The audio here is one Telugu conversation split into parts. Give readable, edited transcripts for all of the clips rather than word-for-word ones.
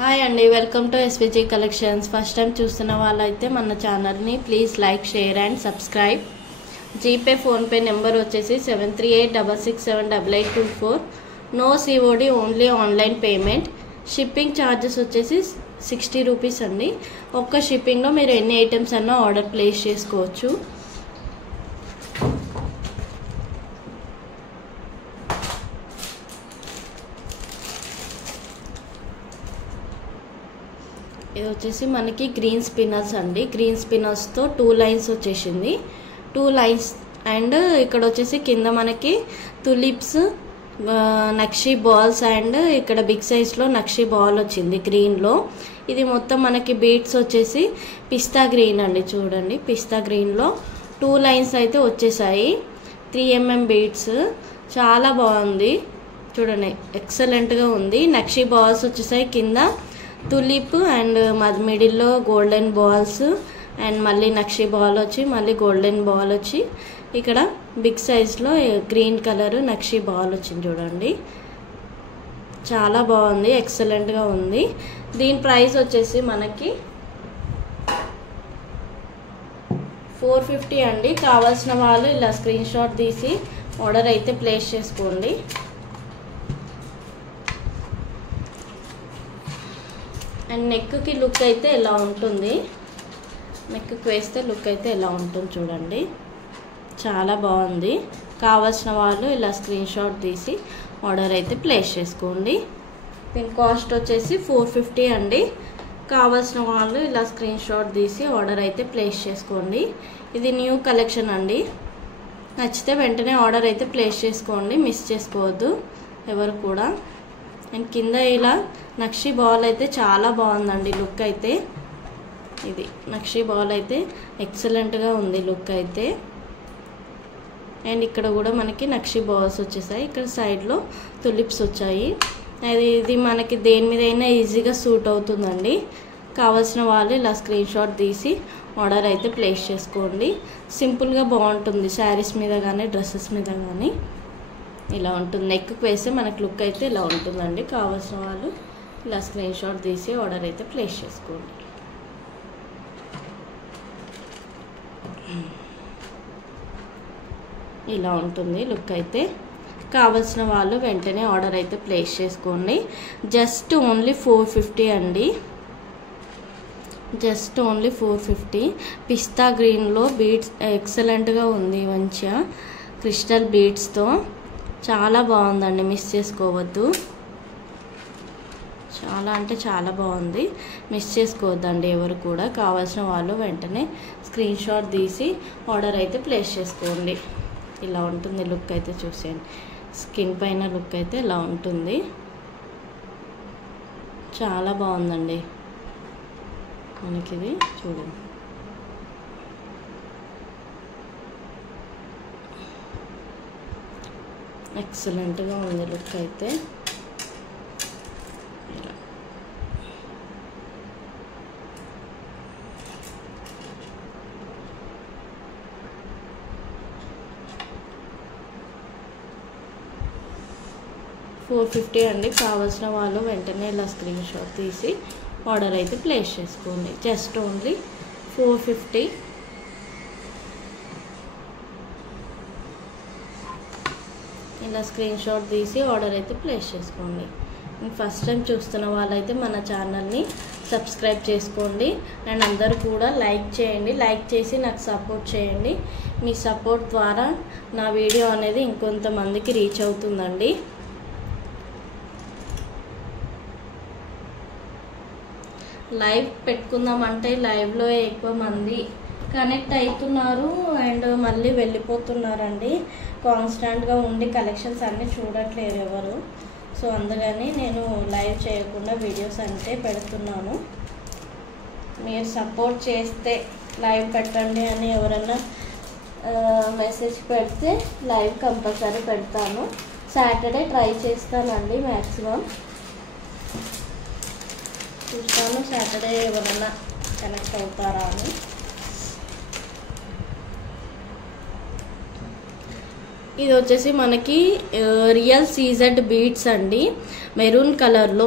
హాయ్ అండి, welcome to SVG collections. First time చూస్తున్న వాళ్ళైతే మన ఛానల్ని please like, share and subscribe. GPay, PhonePe number వచ్చేసి 7386678824. No COD, only online payment. Shipping charges వచ్చేసి 60 రూపీస్ అండి. ఒక్క షిప్పింగ్లో మీరు ఎన్ని ఐటమ్స్ అన్నా ఆర్డర్ ప్లేస్ చేసుకోవచ్చు. ఇది వచ్చేసి మనకి గ్రీన్ స్పిన్నర్స్ అండి. గ్రీన్ స్పిన్నర్స్తో 2 లైన్స్ వచ్చేసింది. 2 లైన్స్ అండ్ ఇక్కడ వచ్చేసి కింద మనకి తులిప్స్, నక్షి బాల్స్ అండ్ ఇక్కడ బిగ్ సైజ్లో నక్షి బాల్ వచ్చింది గ్రీన్లో. ఇది మొత్తం మనకి బీడ్స్ వచ్చేసి పిస్తా గ్రీన్ అండి. చూడండి, పిస్తా గ్రీన్లో 2 లైన్స్ అయితే వచ్చేసాయి. 3mm బీడ్స్, చాలా బాగుంది. చూడండి, ఎక్సలెంట్గా ఉంది. నక్షి బాల్స్ వచ్చేసాయి కింద, తులిప్ అండ్ మిడిల్లో గోల్డెన్ బాల్స్ అండ్ మళ్ళీ నక్షి బాల్ వచ్చి మళ్ళీ గోల్డెన్ బాల్ వచ్చి ఇక్కడ బిగ్ సైజ్లో గ్రీన్ కలర్ నక్షి బాల్ వచ్చింది. చూడండి, చాలా బాగుంది, ఎక్సలెంట్గా ఉంది. దీని ప్రైస్ వచ్చేసి మనకి 450 అండి. కావాల్సిన వాళ్ళు ఇలా స్క్రీన్ షాట్ తీసి ఆర్డర్ అయితే ప్లేస్ చేసుకోండి. అండ్ నెక్కి లుక్ అయితే ఎలా ఉంటుంది, నెక్కి వేస్తే లుక్ అయితే ఎలా ఉంటుంది చూడండి, చాలా బాగుంది. కావాల్సిన వాళ్ళు ఇలా స్క్రీన్ షాట్ తీసి ఆర్డర్ అయితే ప్లేస్ చేసుకోండి. దీని కాస్ట్ వచ్చేసి 450 అండి. కావాల్సిన వాళ్ళు ఇలా స్క్రీన్ షాట్ తీసి ఆర్డర్ అయితే ప్లేస్ చేసుకోండి. ఇది న్యూ కలెక్షన్ అండి. నచ్చితే వెంటనే ఆర్డర్ అయితే ప్లేస్ చేసుకోండి, మిస్ చేసుకోవద్దు ఎవరు కూడా. అండ్ కింద ఇలా నక్షి బాల్ అయితే చాలా బాగుందండి లుక్ అయితే. ఇది నక్షి బాల్ అయితే ఎక్సలెంట్గా ఉంది లుక్ అయితే. అండ్ ఇక్కడ కూడా మనకి నక్షి బాల్స్ వచ్చేసాయి. ఇక్కడ సైడ్లో తులిప్స్ వచ్చాయి. ఇది మనకి దేని మీద అయినా ఈజీగా సూట్ అవుతుందండి. కావాల్సిన వాళ్ళు ఇలా స్క్రీన్ షాట్ తీసి ఆర్డర్ అయితే ప్లేస్ చేసుకోండి. సింపుల్గా బాగుంటుంది, శారీస్ మీద కానీ డ్రెస్సెస్ మీద కానీ ఇలా ఉంటుంది. నెక్కి వేస్తే మనకి లుక్ అయితే ఇలా ఉంటుందండి. కావాల్సిన వాళ్ళు ఇలా స్క్రీన్ షాట్ తీసి ఆర్డర్ అయితే ప్లేస్ చేసుకోండి. ఇలా ఉంటుంది లుక్ అయితే. కావాల్సిన వాళ్ళు వెంటనే ఆర్డర్ అయితే ప్లేస్ చేసుకోండి. జస్ట్ ఓన్లీ 450 అండి. Just only 450. పిస్తా గ్రీన్లో బీడ్స్ ఎక్సలెంట్గా ఉంది, మంచిగా క్రిస్టల్ బీడ్స్తో చాలా బాగుందండి, మిస్ చేసుకోవద్దు. చాలా అంటే చాలా బాగుంది, మిస్ చేసుకోవద్దండి ఎవరు కూడా. కావాల్సిన వాళ్ళు వెంటనే స్క్రీన్ షాట్ తీసి ఆర్డర్ అయితే ప్లేస్ చేసుకోండి. ఇలా ఉంటుంది లుక్ అయితే, చూసేయండి. స్కిన్ పైన లుక్ అయితే ఇలా ఉంటుంది, చాలా బాగుందండి మనకి. ఇది చూడండి, ఎక్సలెంట్గా ఉంది లుక్ అయితే. $450 అండి. కావాల్సిన వాళ్ళు వెంటనే ఇలా స్క్రీన్ షాట్ తీసి ఆర్డర్ అయితే ప్లేస్ చేసుకోండి. Just only 450. ఇలా స్క్రీన్ షాట్ తీసి ఆర్డర్ అయితే ప్లేస్ చేసుకోండి. ఫస్ట్ టైం చూస్తున్న వాళ్ళైతే మన ఛానల్ని సబ్స్క్రైబ్ చేసుకోండి. అండ్ అందరూ కూడా లైక్ చేయండి. లైక్ చేసి నాకు సపోర్ట్ చేయండి. మీ సపోర్ట్ ద్వారా నా వీడియో అనేది ఇంకొంతమందికి రీచ్ అవుతుందండి. లైవ్ పెట్టుకుందామంటే లైవ్లో ఎక్కువ మంది కనెక్ట్ అవుతున్నారు అండ్ మళ్ళీ వెళ్ళిపోతున్నారండి. కాన్స్టాంట్గా ఉండి కలెక్షన్స్ అన్నీ చూడట్లేరు ఎవరు. సో అందుకని నేను లైవ్ చేయకుండా వీడియోస్ అంటే పెడుతున్నాను. మీరు సపోర్ట్ చేస్తే లైవ్ పెట్టండి అని ఎవరైనా మెసేజ్ పెడితే లైవ్ కంపల్సరీ పెడతాను. సాటర్డే ట్రై చేస్తానండి, మ్యాక్సిమం చూస్తాను సాటర్డే ఎవరైనా కనెక్ట్ అవుతారా అని. ఇది వచ్చేసి మనకి రియల్ సీజెడ్ బీడ్స్ అండి, మెరూన్ కలర్లో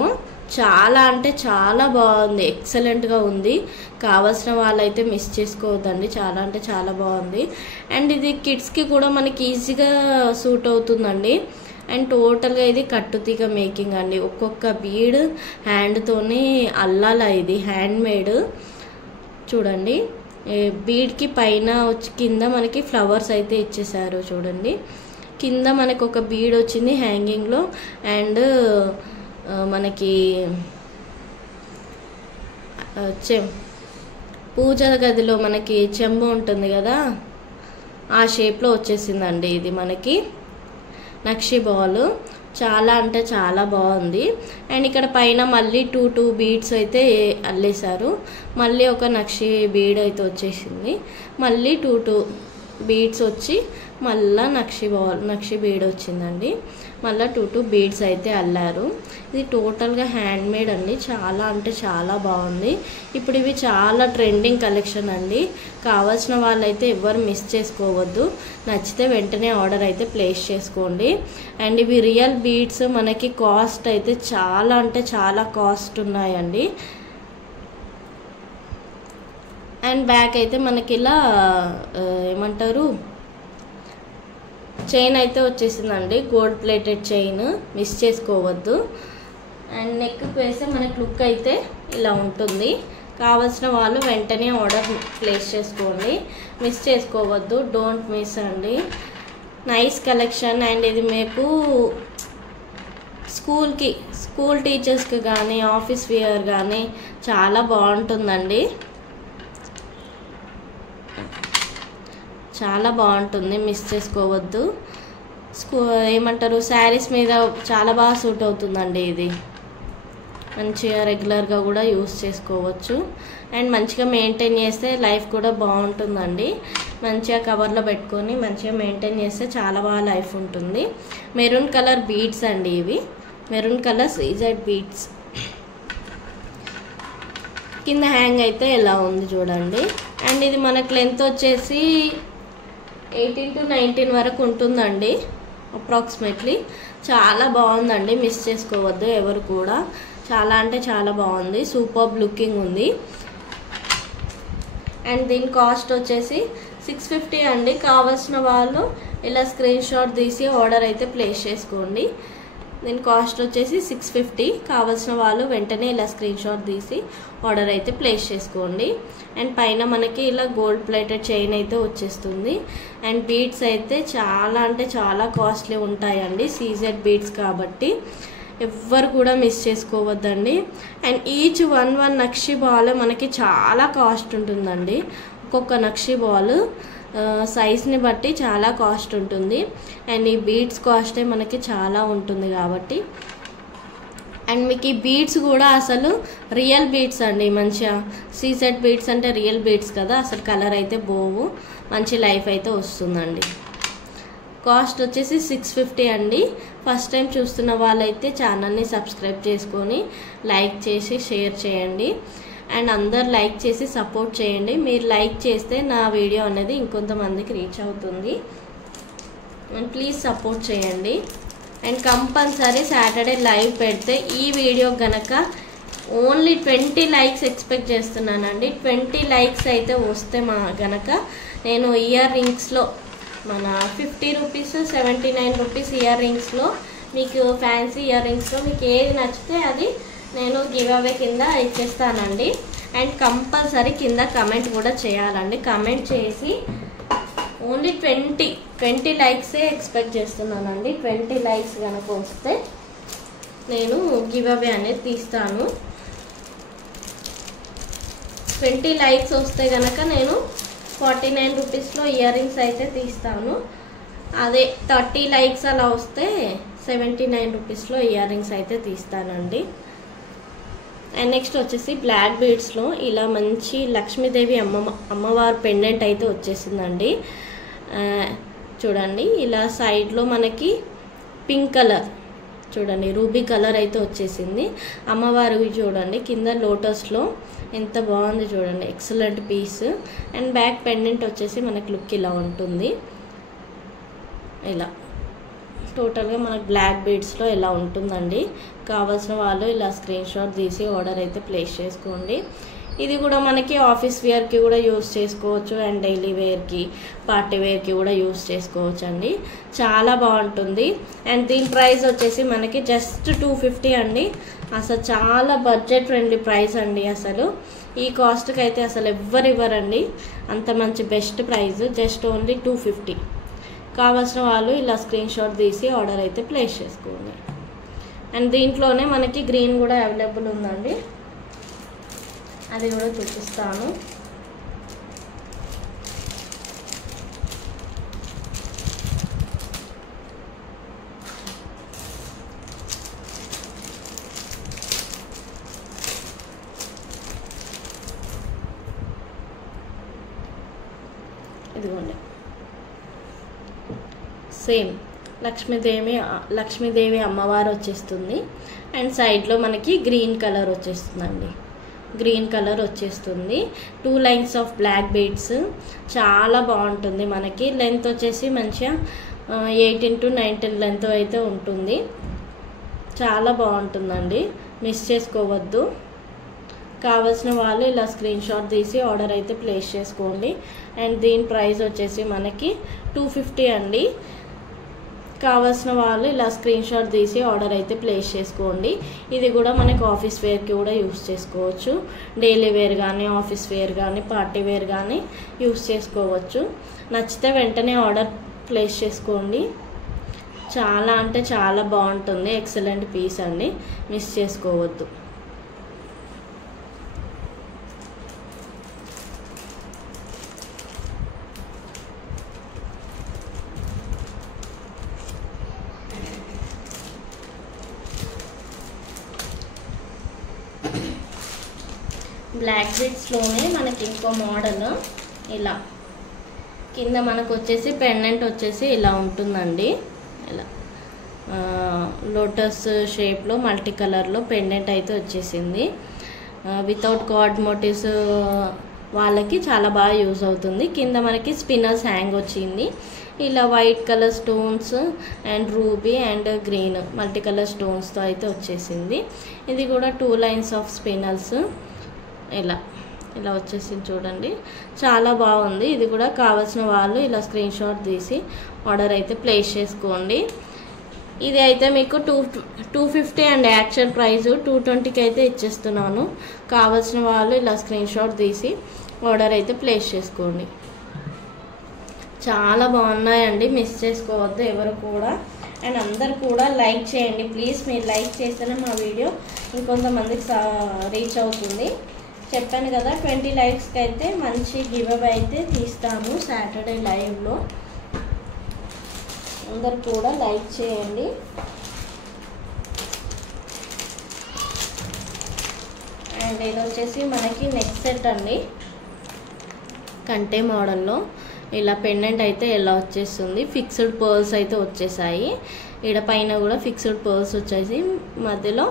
చాలా అంటే చాలా బాగుంది, ఎక్సలెంట్గా ఉంది. కావాల్సిన వాళ్ళైతే మిస్ చేసుకోవద్దండి, చాలా అంటే చాలా బాగుంది. అండ్ ఇది కిడ్స్కి కూడా మనకి ఈజీగా సూట్ అవుతుందండి. అండ్ టోటల్గా ఇది కట్టుతీగ మేకింగ్ అండి. ఒక్కొక్క బీడ్ హ్యాండ్తోనే అల్లాల, ఇది హ్యాండ్ మేడ్. చూడండి బీడ్కి పైన వచ్చి కింద మనకి ఫ్లవర్స్ అయితే ఇచ్చేసారు. చూడండి కింద మనకు ఒక బీడ్ వచ్చింది హ్యాంగింగ్లో. అండ్ మనకి పూజ గదిలో మనకి చెంబు ఉంటుంది కదా, ఆ షేప్లో వచ్చేసిందండి ఇది మనకి నక్షి బాల్. చాలా అంటే చాలా బాగుంది. అండ్ ఇక్కడ పైన మళ్ళీ టూ బీడ్స్ అయితే అల్లేశారు. మళ్ళీ ఒక నక్షి బీడ్ అయితే వచ్చేసింది. మళ్ళీ టూ బీడ్స్ వచ్చి మళ్ళీ నక్షి బీడ్ వచ్చిందండి. మళ్ళీ టూ బీడ్స్ అయితే అల్లారు. ఇది టోటల్గా హ్యాండ్ మేడ్ అండి. చాలా అంటే చాలా బాగుంది. ఇప్పుడు ఇవి చాలా ట్రెండింగ్ కలెక్షన్ అండి. కావాల్సిన వాళ్ళైతే ఎవరు మిస్ చేసుకోవద్దు. నచ్చితే వెంటనే ఆర్డర్ అయితే ప్లేస్ చేసుకోండి. అండ్ ఇవి రియల్ బీడ్స్. మనకి కాస్ట్ అయితే చాలా అంటే చాలా కాస్ట్ ఉన్నాయండి. అండ్ బ్యాక్ అయితే మనకి ఇలా ఏమంటారు చైన్ అయితే వచ్చేసిందండి, గోల్డ్ ప్లేటెడ్ చైన్, మిస్ చేసుకోవద్దు. అండ్ నెక్కి వేస్తే మనకి లుక్ అయితే ఇలా ఉంటుంది. కావాల్సిన వాళ్ళు వెంటనే ఆర్డర్ ప్లేస్ చేసుకోండి, మిస్ చేసుకోవద్దు. డోంట్ మిస్ అండి. Nice collection. అండ్ ఇది మీకు స్కూల్ టీచర్స్కి కానీ ఆఫీస్ వేర్ కానీ చాలా బాగుంటుందండి. చాలా బాగుంటుంది, మిస్ చేసుకోవద్దు. ఏమంటారు శారీస్ మీద చాలా బాగా సూట్ అవుతుందండి. ఇది మంచిగా రెగ్యులర్గా కూడా యూస్ చేసుకోవచ్చు. అండ్ మంచిగా మెయింటైన్ చేస్తే లైఫ్ కూడా బాగుంటుందండి. మంచిగా కవర్లో పెట్టుకొని మంచిగా మెయింటైన్ చేస్తే చాలా బాగా లైఫ్ ఉంటుంది. మెరూన్ కలర్ బీడ్స్ అండి ఇవి, మెరూన్ కలర్ సీజెడ్ బీడ్స్. కింద హ్యాంగ్ అయితే ఎలా ఉంది చూడండి. అండ్ ఇది మనకు లెంత్ వచ్చేసి 18 to 19 వరకు ఉంటుందండి అప్రాక్సిమేట్లీ. చాలా బాగుందండి, మిస్ చేసుకోవద్దు ఎవరు కూడా. చాలా అంటే చాలా బాగుంది, సూపర్ లుకింగ్ ఉంది. అండ్ దీని కాస్ట్ వచ్చేసి 650 అండి. కావాల్సిన వాళ్ళు ఇలా స్క్రీన్ షాట్ తీసి ఆర్డర్ అయితే ప్లేస్ చేసుకోండి. దీని కాస్ట్ వచ్చేసి 650. కావాల్సిన వాళ్ళు వెంటనే ఇలా స్క్రీన్ షాట్ తీసి ఆర్డర్ అయితే ప్లేస్ చేసుకోండి. అండ్ పైన మనకి ఇలా గోల్డ్ ప్లేటెడ్ చైన్ అయితే వచ్చేస్తుంది. అండ్ బీడ్స్ అయితే చాలా అంటే చాలా కాస్ట్లీ ఉంటాయండి, సీజెడ్ బీడ్స్ కాబట్టి ఎవ్వరు కూడా మిస్ చేసుకోవద్దండి. అండ్ ఈచ్ వన్ నక్షి బాల్ మనకి చాలా కాస్ట్ ఉంటుందండి. ఒక్కొక్క నక్షి బాల్ సైజ్ని బట్టి చాలా కాస్ట్ ఉంటుంది. అండ్ ఈ బీడ్స్ కాస్టే మనకి చాలా ఉంటుంది కాబట్టి. అండ్ మీకు ఈ బీడ్స్ కూడా అసలు రియల్ బీడ్స్ అండి. మంచిగా సీజెడ్ బీడ్స్ అంటే రియల్ బీడ్స్ కదా, అసలు కలర్ అయితే పోవు, మంచి లైఫ్ అయితే వస్తుందండి. కాస్ట్ వచ్చేసి 650 అండి. ఫస్ట్ టైం చూస్తున్న వాళ్ళైతే ఛానల్ని సబ్స్క్రైబ్ చేసుకొని లైక్ చేసి షేర్ చేయండి. అండ్ అందరు లైక్ చేసి సపోర్ట్ చేయండి. మీరు లైక్ చేస్తే నా వీడియో అనేది ఇంకొంతమందికి రీచ్ అవుతుంది. అండ్ ప్లీజ్ సపోర్ట్ చేయండి. అండ్ కంపల్సరీ సాటర్డే లైవ్ పెడితే ఈ వీడియో గనక ఓన్లీ 20 లైక్స్ ఎక్స్పెక్ట్ చేస్తున్నానండి. 20 లైక్స్ అయితే వస్తే గనక నేను ఇయర్ రింగ్స్లో మన 50 రూపీస్ 79 రూపీస్ ఇయర్ రింగ్స్లో మీకు ఫ్యాన్సీ ఇయర్ రింగ్స్లో మీకు ఏది నచ్చితే అది నేను గివ్ అవే కింద ఇచ్చేస్తానండి. అండ్ కంపల్సరీ కింద కమెంట్ కూడా చేయాలండి. కమెంట్ చేసి ఓన్లీ 20 లైక్సే ఎక్స్పెక్ట్ చేస్తున్నానండి. 20 లైక్స్ కనుక వస్తే నేను గివ్ అవే అనేది తీస్తాను. 20 లైక్స్ వస్తే కనుక నేను 49 రూపీస్లో ఇయర్ రింగ్స్ అయితే తీస్తాను. అదే 30 లైక్స్ అలా వస్తే 79 రూపీస్లో ఇయర్ రింగ్స్ అయితే తీస్తానండి. అండ్ నెక్స్ట్ వచ్చేసి బ్లాక్ బీడ్స్లో ఇలా మంచి లక్ష్మీదేవి అమ్మవారి పెండెంట్ అయితే వచ్చేసిందండి. చూడండి ఇలా సైడ్లో మనకి పింక్ కలర్ చూడండి రూబీ కలర్ అయితే వచ్చేసింది. అమ్మవారివి చూడండి కింద లోటస్లో ఎంత బాగుంది చూడండి, excellent piece. And back pendant వచ్చేసి మనకి లుక్ ఇలా ఉంటుంది. ఇలా టోటల్గా మనకు బ్లాక్ బీడ్స్లో ఇలా ఉంటుందండి. కావాల్సిన వాళ్ళు ఇలా స్క్రీన్ షాట్ తీసి ఆర్డర్ అయితే ప్లేస్ చేసుకోండి. ఇది కూడా మనకి ఆఫీస్ వేర్కి కూడా యూస్ చేసుకోవచ్చు అండ్ డైలీ వేర్కి, పార్టీ వేర్కి కూడా యూస్ చేసుకోవచ్చు అండి. చాలా బాగుంటుంది. అండ్ దీని ప్రైస్ వచ్చేసి మనకి జస్ట్ 250 అండి. అసలు చాలా బడ్జెట్ ఫ్రెండ్లీ ప్రైస్ అండి. అసలు ఈ కాస్ట్కి అయితే అసలు ఎవ్వరు ఇవ్వరండి. అంత మంచి బెస్ట్ ప్రైస్, జస్ట్ ఓన్లీ 250. కావాల్సిన వాళ్ళు ఇలా స్క్రీన్ షాట్ తీసి ఆర్డర్ అయితే ప్లేస్ చేసుకోండి. అండ్ దీంట్లోనే మనకి గ్రీన్ కూడా అవైలబుల్ ఉందండి, అది కూడా చూపిస్తాను. ఇదిగోండి, సేమ్ లక్ష్మీదేవి అమ్మవారు వచ్చేస్తుంది. అండ్ సైడ్లో మనకి గ్రీన్ కలర్ వచ్చేస్తుందండి. గ్రీన్ కలర్ వచ్చేస్తుంది. 2 లైన్స్ ఆఫ్ బ్లాక్ బీడ్స్. చాలా బాగుంటుంది. మనకి లెంత్ వచ్చేసి మంచిగా 18 to 19 లెంత్ అయితే ఉంటుంది. చాలా బాగుంటుందండి, మిస్ చేసుకోవద్దు. కావాల్సిన వాళ్ళు ఇలా స్క్రీన్ షాట్ తీసి ఆర్డర్ అయితే ప్లేస్ చేసుకోండి. అండ్ దీని ప్రైస్ వచ్చేసి మనకి 250 అండి. కావాల్సిన వాళ్ళు ఇలా స్క్రీన్ షాట్ తీసి ఆర్డర్ అయితే ప్లేస్ చేసుకోండి. ఇది కూడా మనకి ఆఫీస్ వేర్కి కూడా యూస్ చేసుకోవచ్చు. డైలీ వేర్ కానీ, ఆఫీస్ వేర్ కానీ, పార్టీ వేర్ కానీ యూస్ చేసుకోవచ్చు. నచ్చితే వెంటనే ఆర్డర్ ప్లేస్ చేసుకోండి. చాలా అంటే చాలా బాగుంటుంది. ఎక్సలెంట్ పీస్ అండి, మిస్ చేసుకోవద్దు. బ్లాక్ బీడ్స్లోనే మనకి ఇంకో మోడల్ ఇలా కింద మనకు వచ్చేసి పెండెంట్ వచ్చేసి ఇలా ఉంటుందండి. ఇలా లోటస్ షేప్లో మల్టీ కలర్లో పెండెంట్ అయితే వచ్చేసింది. వితౌట్ గాడ్ మోటివ్స్ వాళ్ళకి చాలా బాగా యూజ్ అవుతుంది. కింద మనకి స్పిన్నర్స్ హ్యాంగ్ వచ్చింది. ఇలా white colour stones and ruby and green multi colour స్టోన్స్తో అయితే వచ్చేసింది. ఇది కూడా 2 లైన్స్ ఆఫ్ స్పిన్నర్స్ ఇలా వచ్చేసింది చూడండి. చాలా బాగుంది. ఇది కూడా కావాల్సిన వాళ్ళు ఇలా స్క్రీన్ షాట్ తీసి ఆర్డర్ అయితే ప్లేస్ చేసుకోండి. ఇది అయితే మీకు 250 అండ్ యాక్చువల్ ప్రైస్ 220కి అయితే ఇచ్చేస్తున్నాను. కావాల్సిన వాళ్ళు ఇలా స్క్రీన్ షాట్ తీసి ఆర్డర్ అయితే ప్లేస్ చేసుకోండి. చాలా బాగున్నాయండి, మిస్ చేసుకోవద్దు ఎవరు కూడా. అండ్ అందరు కూడా లైక్ చేయండి ప్లీజ్. మీరు లైక్ చేస్తేనే మా వీడియో ఇంకొంతమందికి రీచ్ అవుతుంది. చెప్పాను కదా 20 లైక్స్కి అయితే మంచి గివ్ అవే అయితే తీస్తాము సాటర్డే లైవ్లో. అందరు కూడా లైక్ చేయండి. అండ్ ఇది వచ్చేసి మనకి నెక్స్ట్ సెట్ అండి. కంటే మోడల్లో ఇలా పెండెంట్ అయితే ఎలా వచ్చేస్తుంది. ఫిక్స్డ్ పర్ల్స్ అయితే వచ్చేసాయి. ఈడ పైన కూడా ఫిక్స్డ్ పర్ల్స్ వచ్చేసి మధ్యలో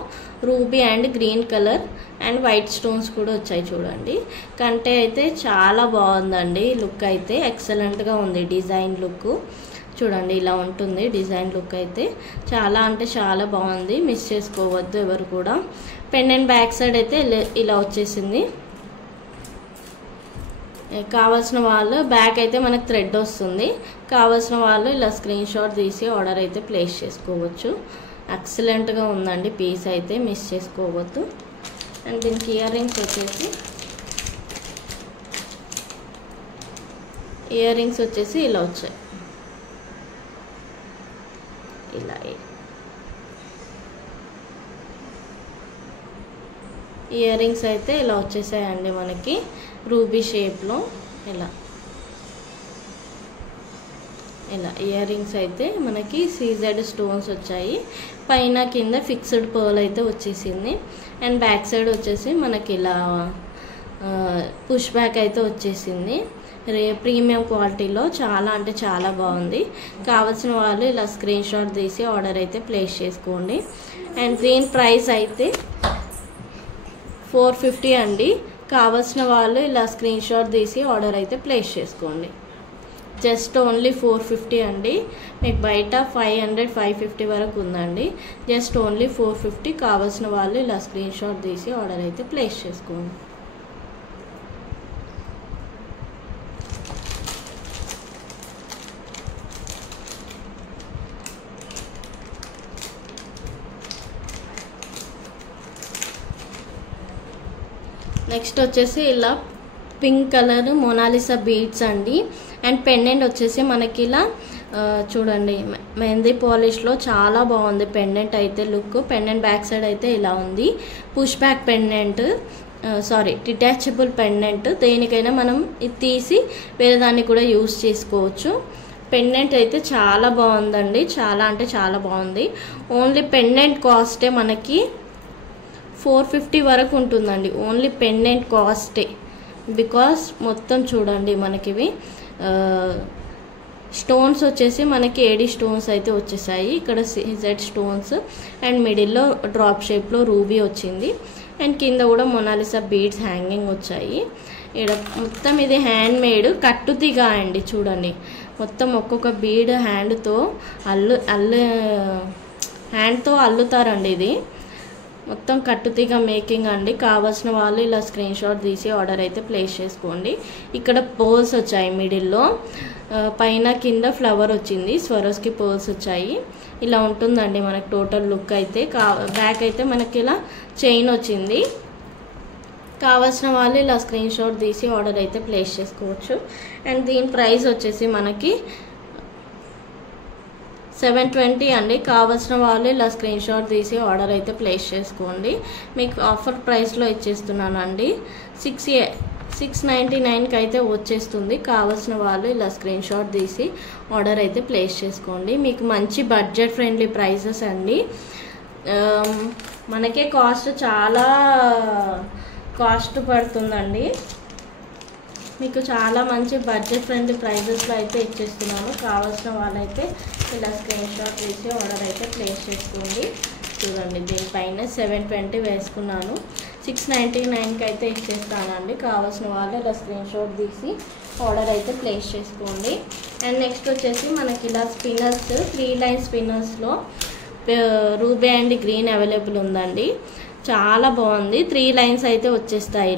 ruby and green colour and white stones కూడా వచ్చాయి చూడండి. కంటే అయితే చాలా బాగుందండి. లుక్ అయితే ఎక్సలెంట్గా ఉంది. డిజైన్ లుక్ చూడండి ఇలా ఉంటుంది. డిజైన్ లుక్ అయితే చాలా అంటే చాలా బాగుంది, మిస్ చేసుకోవద్దు ఎవరు కూడా. పెండెంట్ బ్యాక్ సైడ్ అయితే ఇలా వచ్చేసింది. కావాల్సిన వాళ్ళు బ్యాక్ అయితే మనకు థ్రెడ్ వస్తుంది. కావాల్సిన వాళ్ళు ఇలా స్క్రీన్ షాట్ తీసి ఆర్డర్ అయితే ప్లేస్ చేసుకోవచ్చు. ఎక్సలెంట్గా ఉందండి పీస్ అయితే, మిస్ చేసుకోవద్దు. అండ్ దీనికి ఇయర్ రింగ్స్ వచ్చేసి ఇలా వచ్చాయి. ఇలా ఇయర్ రింగ్స్ అయితే ఇలా వచ్చేసాయండి మనకి రూబీ షేప్లో. ఇలా ఇయర్ రింగ్స్ అయితే మనకి సీజెడ్ స్టోన్స్ వచ్చాయి. పైన కింద ఫిక్స్డ్ పర్ల్ అయితే వచ్చేసింది. అండ్ బ్యాక్ సైడ్ వచ్చేసి మనకి ఇలా పుష్ బ్యాక్ అయితే వచ్చేసింది. ప్రీమియం క్వాలిటీలో చాలా అంటే చాలా బాగుంది. కావాల్సిన వాళ్ళు ఇలా స్క్రీన్ షాట్ తీసి ఆర్డర్ అయితే ప్లేస్ చేసుకోండి. అండ్ దీని ప్రైస్ అయితే 450 అండి. కావాల్సిన వాళ్ళు ఇలా స్క్రీన్ షాట్ తీసి ఆర్డర్ అయితే ప్లేస్ చేసుకోండి. జస్ట్ ఓన్లీ 450 అండి. మీకు బయట 500 550 వరకు ఉందండి. Just only 450. కావాల్సిన వాళ్ళు ఇలా స్క్రీన్ షాట్ తీసి ఆర్డర్ అయితే ప్లేస్ చేసుకోండి. నెక్స్ట్ వచ్చేసి ఇలా పింక్ కలర్ మొనాలిసా బీడ్స్ అండి. అండ్ పెండెంట్ వచ్చేసి మనకి ఇలా చూడండి మెహందీ పాలిష్లో చాలా బాగుంది పెండెంట్ అయితే లుక్. పెండెంట్ బ్యాక్ సైడ్ అయితే ఇలా ఉంది. Push back pendant, detachable pendant. దేనికైనా మనం ఇది తీసి వేరే దాన్ని కూడా యూస్ చేసుకోవచ్చు. పెండెంట్ అయితే చాలా బాగుందండి, చాలా అంటే చాలా బాగుంది. ఓన్లీ పెండెంట్ కాస్టే మనకి 450 వరకు ఉంటుందండి. Only pendant కాస్టే. బికాస్ మొత్తం చూడండి మనకివి స్టోన్స్ వచ్చేసి మనకి ఏడి స్టోన్స్ అయితే వచ్చేసాయి. ఇక్కడ సిజెడ్ స్టోన్స్ అండ్ మిడిల్లో డ్రాప్ షేప్లో రూబీ వచ్చింది. అండ్ కింద కూడా మొనాలిసా బీడ్స్ హ్యాంగింగ్ వచ్చాయి. ఇక్కడ మొత్తం ఇది హ్యాండ్ మేడ్ కట్టుతీగా అండి. చూడండి మొత్తం ఒక్కొక్క బీడ్ హ్యాండ్తో హ్యాండ్తో అల్లుతారండి. ఇది మొత్తం కట్టుతీగా మేకింగ్ అండి. కావాల్సిన వాళ్ళు ఇలా స్క్రీన్ షాట్ తీసి ఆర్డర్ అయితే ప్లేస్ చేసుకోండి. ఇక్కడ పర్ల్స్ వచ్చాయి మిడిల్లో, పైన కింద ఫ్లవర్ వచ్చింది, స్వరోస్కి పర్ల్స్ వచ్చాయి. ఇలా ఉంటుందండి మనకి టోటల్ లుక్ అయితే. బ్యాక్ అయితే మనకి ఇలా చైన్ వచ్చింది. కావాల్సిన వాళ్ళు ఇలా స్క్రీన్ షాట్ తీసి ఆర్డర్ అయితే ప్లేస్ చేసుకోవచ్చు. అండ్ దీని ప్రైస్ వచ్చేసి మనకి 720 అండి. కావాల్సిన వాళ్ళు ఇలా స్క్రీన్ షాట్ తీసి ఆర్డర్ అయితే ప్లేస్ చేసుకోండి. మీకు ఆఫర్ ప్రైస్లో ఇచ్చేస్తున్నాను అండి. 699కి అయితే వచ్చేస్తుంది. కావాల్సిన వాళ్ళు ఇలా స్క్రీన్ షాట్ తీసి ఆర్డర్ అయితే ప్లేస్ చేసుకోండి. మీకు మంచి బడ్జెట్ ఫ్రెండ్లీ ప్రైసెస్ అండి. మనకే చాలా కాస్ట్ పడుతుందండి. మీకు చాలా మంచి బడ్జెట్ ఫ్రెండ్లీ ప్రైజెస్లో అయితే ఇచ్చేస్తున్నాను. కావాల్సిన వాళ్ళైతే ఇలా స్క్రీన్ షాట్ తీసి ఆర్డర్ అయితే ప్లేస్ చేసుకోండి. చూడండి దీనిపైన 720 వేసుకున్నాను. 699కి అయితే ఇచ్చేస్తానండి. కావాల్సిన వాళ్ళు ఇలా స్క్రీన్ షాట్ తీసి ఆర్డర్ అయితే ప్లేస్ చేసుకోండి. అండ్ నెక్స్ట్ వచ్చేసి మనకి ఇలా స్పిన్నర్స్ 3 లైన్ స్పిన్నర్స్లో రూబీ అండ్ గ్రీన్ అవైలబుల్ ఉందండి. చాలా బాగుంది. 3 లైన్స్ అయితే వచ్చేస్తాయి.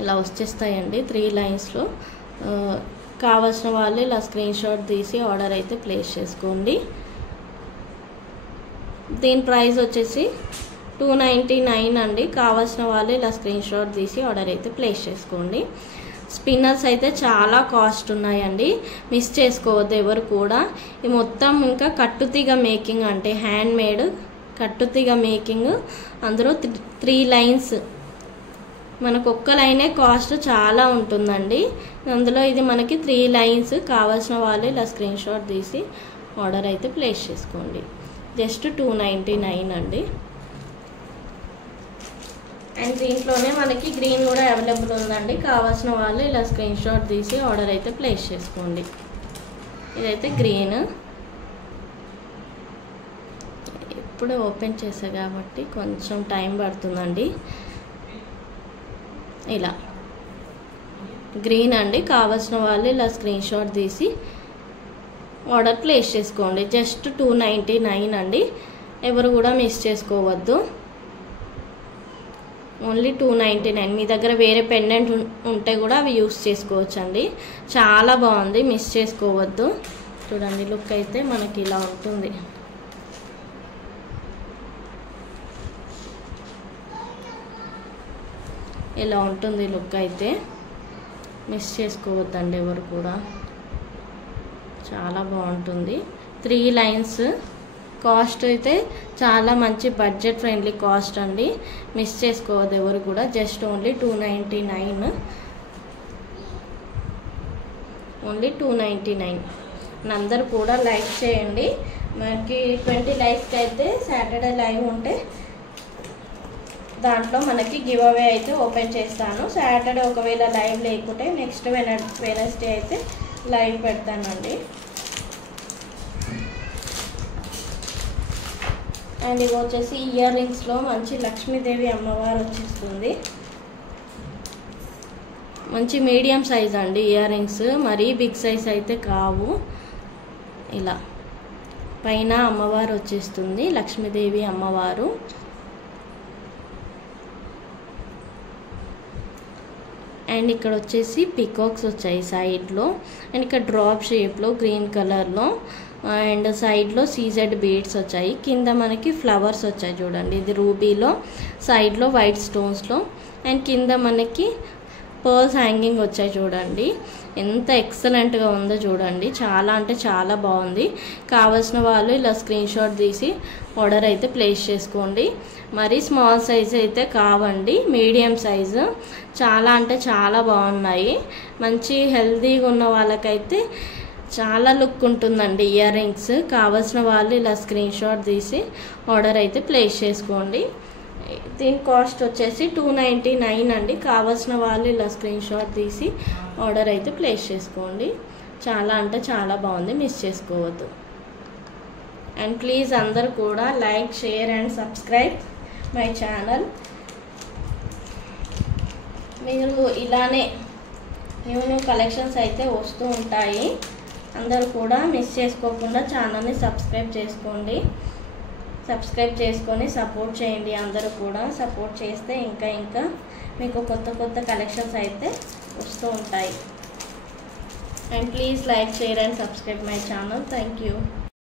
ఇలా వచ్చేస్తాయండి 3 లైన్స్లో. కావాల్సిన వాళ్ళు ఇలా స్క్రీన్ షాట్ తీసి ఆర్డర్ అయితే ప్లేస్ చేసుకోండి. దీని ప్రైస్ వచ్చేసి 299 అండి. కావాల్సిన వాళ్ళు ఇలా స్క్రీన్ షాట్ తీసి ఆర్డర్ అయితే ప్లేస్ చేసుకోండి. స్పిన్నర్స్ అయితే చాలా కాస్ట్ ఉన్నాయండి, మిస్ చేసుకోవద్దు ఎవరు కూడా. ఇది మొత్తం ఇంకా కట్టుతీగ మేకింగ్ అంటే హ్యాండ్ మేడ్ కట్టుతీగ మేకింగ్. అందులో 3 లైన్స్, మనకు ఒక్క లైనే కాస్ట్ చాలా ఉంటుందండి. అందులో ఇది మనకి 3 లైన్స్. కావాల్సిన వాళ్ళు ఇలా స్క్రీన్ షాట్ తీసి ఆర్డర్ అయితే ప్లేస్ చేసుకోండి. జస్ట్ 299 అండి. అండ్ దీంట్లోనే మనకి గ్రీన్ కూడా అవైలబుల్ ఉందండి. కావాల్సిన వాళ్ళు ఇలా స్క్రీన్ షాట్ తీసి ఆర్డర్ అయితే ప్లేస్ చేసుకోండి. ఇదైతే గ్రీన్. ఇప్పుడు ఓపెన్ చేసా కాబట్టి కొంచెం టైం పడుతుందండి. ఇలా గ్రీన్ అండి. కావాల్సిన వాళ్ళు ఇలా స్క్రీన్ షాట్ తీసి ఆర్డర్ ప్లేస్ చేసుకోండి. జస్ట్ 299 అండి. ఎవరు కూడా మిస్ చేసుకోవద్దు. ఓన్లీ 299. మీ దగ్గర వేరే పెండెంట్ ఉంటే కూడా అవి యూస్ చేసుకోవచ్చు అండి. చాలా బాగుంది, మిస్ చేసుకోవద్దు. చూడండి లుక్ అయితే మనకి ఇలా ఉంటుంది. ఇలా ఉంటుంది లుక్ అయితే, మిస్ చేసుకోవద్దండి ఎవరు కూడా. చాలా బాగుంటుంది. 3 లైన్స్. కాస్ట్ అయితే చాలా మంచి బడ్జెట్ ఫ్రెండ్లీ కాస్ట్ అండి. మిస్ చేసుకోవద్దు ఎవరు కూడా. Just only 299. ఓన్లీ 299. అందరూ కూడా లైక్ చేయండి. మనకి 20 లైక్స్ అయితే సాటర్డే లైవ్ ఉంటే దాంట్లో మనకి గివ్ అవే అయితే ఓపెన్ చేస్తాను. సాటర్డే ఒకవేళ లైవ్ లేకుంటే నెక్స్ట్ వెనస్డే అయితే లైవ్ పెడతానండి. అండ్ ఇవి వచ్చేసి ఇయర్ రింగ్స్లో మంచి లక్ష్మీదేవి అమ్మవారు వచ్చేస్తుంది. మంచి మీడియం సైజ్ అండి ఇయర్ రింగ్స్, మరీ బిగ్ సైజ్ అయితే కావు. ఇలా పైన అమ్మవారు వచ్చేస్తుంది, లక్ష్మీదేవి అమ్మవారు. అండ్ ఇక్కడ వచ్చేసి పికాక్స్ వచ్చాయి సైడ్లో, అండ్ ఇక్కడ డ్రాప్ షేప్లో గ్రీన్ కలర్లో, అండ్ సైడ్లో సీజెడ్ బీడ్స్ వచ్చాయి. కింద మనకి ఫ్లవర్స్ వచ్చాయి చూడండి, ఇది రూబీలో, సైడ్లో వైట్ స్టోన్స్లో, అండ్ కింద మనకి పర్ల్స్ హ్యాంగింగ్ వచ్చాయి చూడండి. ఎంత ఎక్సలెంట్గా ఉందో చూడండి, చాలా అంటే చాలా బాగుంది. కావాల్సిన వాళ్ళు ఇలా స్క్రీన్ షాట్ తీసి ఆర్డర్ అయితే ప్లేస్ చేసుకోండి. మరి స్మాల్ సైజ్ అయితే కావండి, మీడియం సైజు. చాలా అంటే చాలా బాగున్నాయి. మంచి హెల్తీగా ఉన్న వాళ్ళకైతే చాలా లుక్ ఉంటుందండి ఇయర్ రింగ్స్. కావాల్సిన వాళ్ళు ఇలా స్క్రీన్ షాట్ తీసి ఆర్డర్ అయితే ప్లేస్ చేసుకోండి. దీని కాస్ట్ వచ్చేసి 299 అండి. కావాల్సిన వాళ్ళు ఇలా స్క్రీన్ షాట్ తీసి ఆర్డర్ అయితే ప్లేస్ చేసుకోండి. చాలా అంటే చాలా బాగుంది, మిస్ చేసుకోవద్దు. అండ్ ప్లీజ్ అందరు కూడా like, share and subscribe my channel. మీరు ఇలానే న్యూ కలెక్షన్స్ అయితే వస్తూ ఉంటాయి. అందరూ కూడా మిస్ చేసుకోకుండా ఛానల్ని సబ్స్క్రైబ్ చేసుకోండి. సబ్స్క్రైబ్ చేసుకొని సపోర్ట్ చేయండి. అందరూ కూడా సపోర్ట్ చేస్తే ఇంకా మీకు కొత్త కలెక్షన్స్ అయితే వస్తూ ఉంటాయి. And please like, share and subscribe my channel. Thank you.